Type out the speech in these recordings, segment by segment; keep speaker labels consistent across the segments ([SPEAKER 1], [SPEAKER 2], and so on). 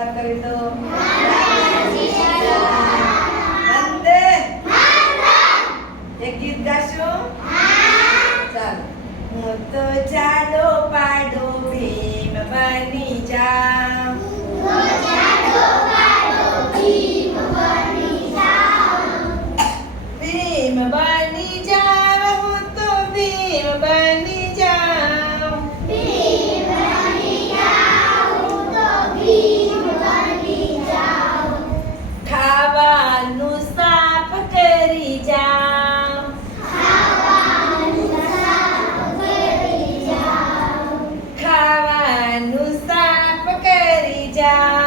[SPEAKER 1] કલાકાર કરી દો Indonesia.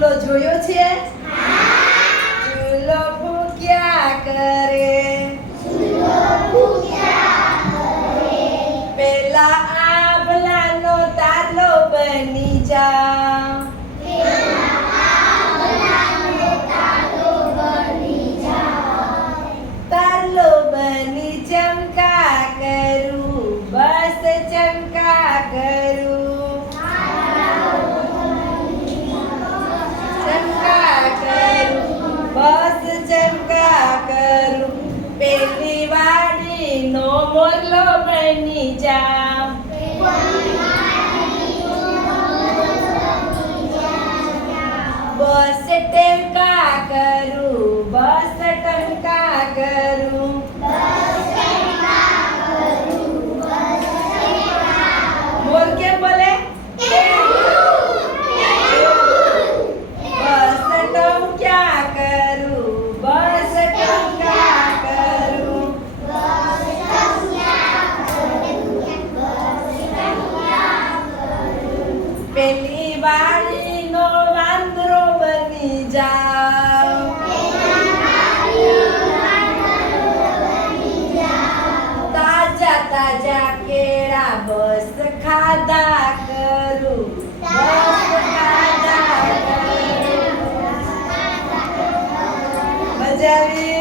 [SPEAKER 1] ચૂલો જોયો છે? ચૂલો ફૂક્યા કરે. પેલા આભલાનો તાલો બની જાય બોલો બની જા. વાલીનો વાંદરો બની જાઓ. તાજા તાજા કેળા બસ ખાધા કરું. બસ મજા આવી